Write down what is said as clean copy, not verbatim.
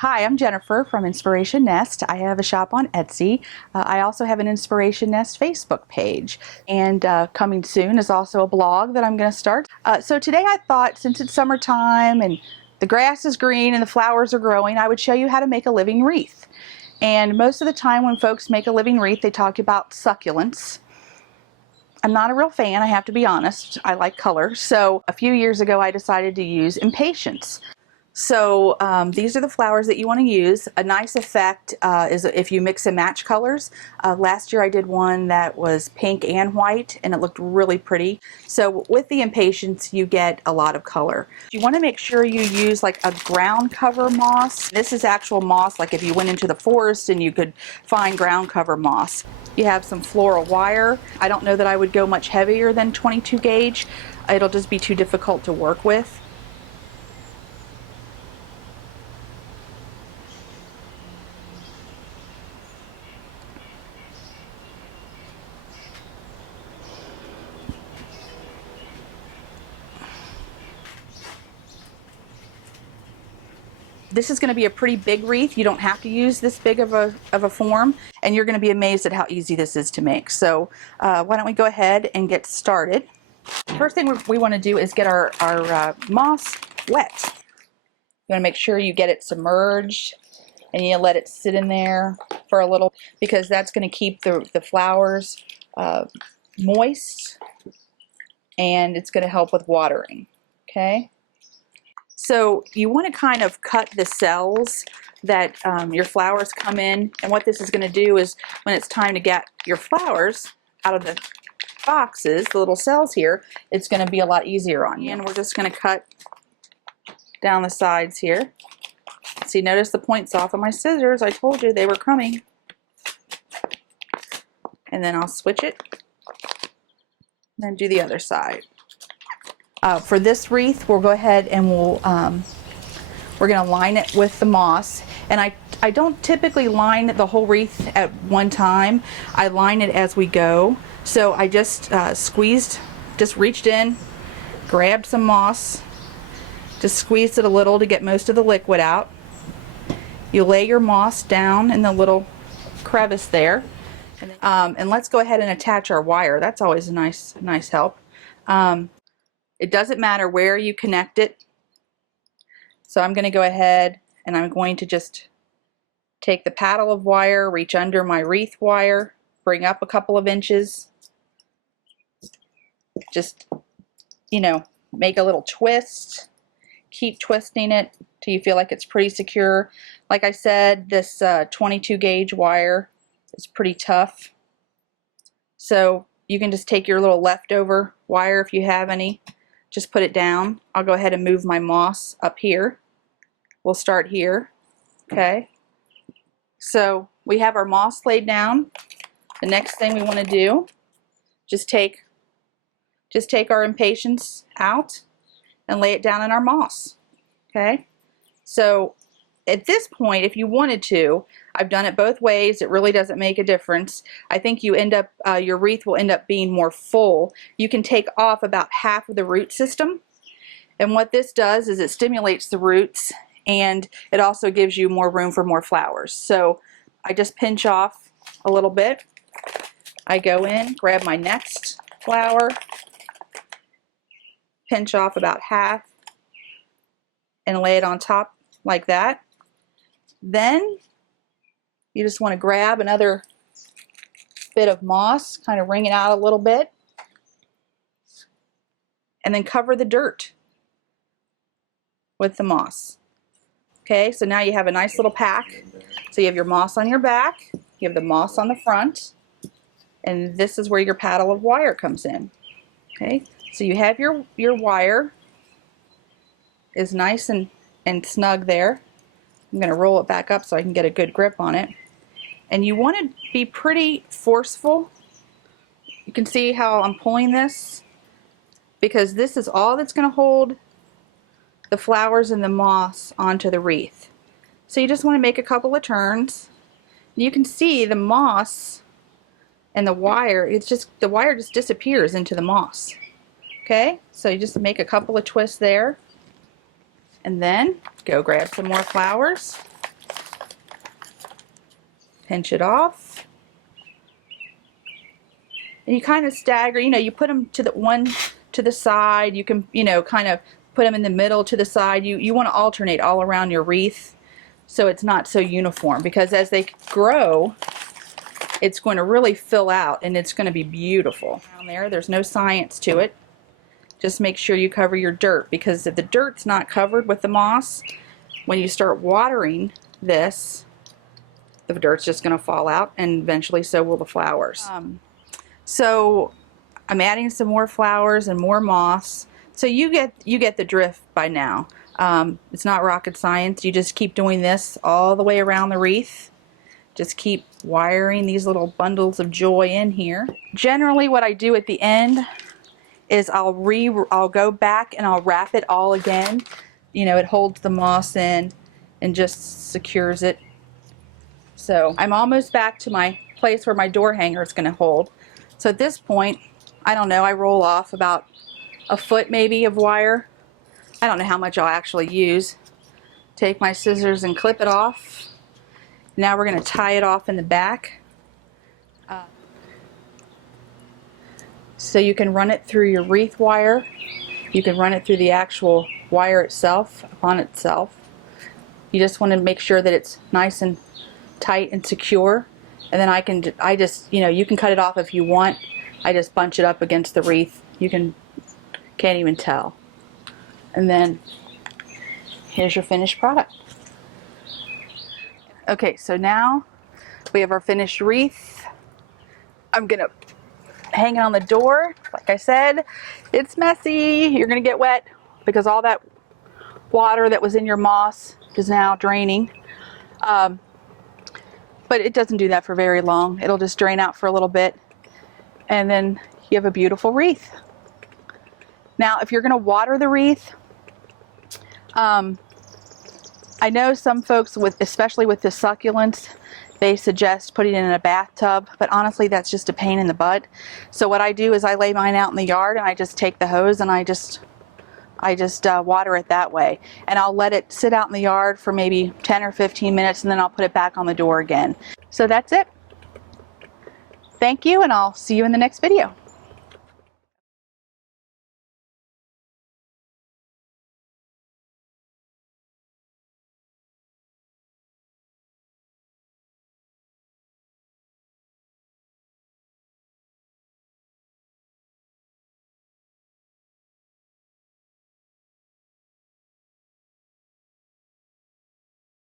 Hi, I'm Jennifer from Inspiration Nest. I have a shop on Etsy. I also have an Inspiration Nest Facebook page, and coming soon is also a blog that I'm going to start. So today I thought, since it's summertime and the grass is green and the flowers are growing, I would show you how to make a living wreath. And most of the time when folks make a living wreath, they talk about succulents. I'm not a real fan, I have to be honest. I like color. So a few years ago I decided to use Impatiens. So these are the flowers that you want to use. A nice effect is if you mix and match colors. Last year I did one that was pink and white and it looked really pretty. So with the Impatiens you get a lot of color. You want to make sure you use like a ground cover moss. This is actual moss, like if you went into the forest and you could find ground cover moss. You have some floral wire. I don't know that I would go much heavier than 22 gauge. It'll just be too difficult to work with. This is going to be a pretty big wreath. You don't have to use this big of a form, and you're going to be amazed at how easy this is to make. So why don't we go ahead and get started. First thing we want to do is get our moss wet. You want to make sure you get it submerged and you let it sit in there for a little, because that's going to keep the flowers moist, and it's going to help with watering. Okay. So you want to kind of cut the cells that your flowers come in, and what this is going to do is when it's time to get your flowers out of the boxes, the little cells here, it's going to be a lot easier on you. And we're just going to cut down the sides here. See, notice the points off of my scissors. I told you they were coming. And then I'll switch it, and then do the other side. For this wreath, we'll go ahead and we're going to line it with the moss. And I don't typically line the whole wreath at one time. I line it as we go. So I just reached in, grabbed some moss, just squeezed it a little to get most of the liquid out. You lay your moss down in the little crevice there. And let's go ahead and attach our wire. That's always a nice help. It doesn't matter where you connect it. So I'm going to go ahead and I'm going to just take the paddle of wire, reach under my wreath wire, bring up a couple of inches. Just, you know, make a little twist. Keep twisting it till you feel like it's pretty secure. Like I said, this 22 gauge wire is pretty tough. So you can just take your little leftover wire if you have any. Just put it down. I'll go ahead and move my moss up here. We'll start here. Okay. So we have our moss laid down. The next thing we want to do, just take our Impatiens out and lay it down in our moss. Okay. So at this point, if you wanted to, I've done it both ways. It really doesn't make a difference. I think you end up, your wreath will end up being more full. You can take off about half of the root system. And what this does is it stimulates the roots, and it also gives you more room for more flowers. So I just pinch off a little bit. I go in, grab my next flower, pinch off about half, and lay it on top like that. Then you just want to grab another bit of moss, kind of wring it out a little bit, and then cover the dirt with the moss. Okay, so now you have a nice little pack. So you have your moss on your back, you have the moss on the front, and this is where your paddle of wire comes in. Okay, so you have your wire is nice and snug there. I'm going to roll it back up so I can get a good grip on it. And you want to be pretty forceful. You can see how I'm pulling this, because this is all that's going to hold the flowers and the moss onto the wreath. So you just want to make a couple of turns. You can see the moss and the wire, the wire just disappears into the moss. Okay, so you just make a couple of twists there, and then go grab some more flowers. pinch it off. And you kind of stagger, you know, you put them to the one to the side. You can, you know, kind of put them in the middle to the side. You want to alternate all around your wreath so it's not so uniform, because as they grow, it's going to really fill out and it's going to be beautiful. Down there's no science to it. Just make sure you cover your dirt, because if the dirt's not covered with the moss, when you start watering this, the dirt's just going to fall out, and eventually so will the flowers. So I'm adding some more flowers and more moss. So you get the drift by now. It's not rocket science. You just keep doing this all the way around the wreath. Just keep wiring these little bundles of joy in here. Generally what I do at the end is I'll go back and I'll wrap it all again. You know, it holds the moss in and just secures it. So I'm almost back to my place where my door hanger is going to hold. So at this point, I don't know, I roll off about a foot maybe of wire. I don't know how much I'll actually use. Take my scissors and clip it off. Now we're going to tie it off in the back. So you can run it through your wreath wire. You can run it through the actual wire itself, upon itself. You just want to make sure that it's nice and tight and secure. And then I just, you know, you can cut it off if you want. I just bunch it up against the wreath. You can't even tell. And then here's your finished product. Okay, so now we have our finished wreath. I'm gonna hang it on the door. Like I said, it's messy. You're gonna get wet because all that water that was in your moss is now draining. But it doesn't do that for very long. It'll just drain out for a little bit, and then you have a beautiful wreath. Now, if you're gonna water the wreath, I know some folks, especially with the succulents, they suggest putting it in a bathtub, but honestly that's just a pain in the butt. So what I do is I lay mine out in the yard and I just take the hose and I just water it that way. And I'll let it sit out in the yard for maybe 10 or 15 minutes, and then I'll put it back on the door again. So that's it. Thank you, and I'll see you in the next video.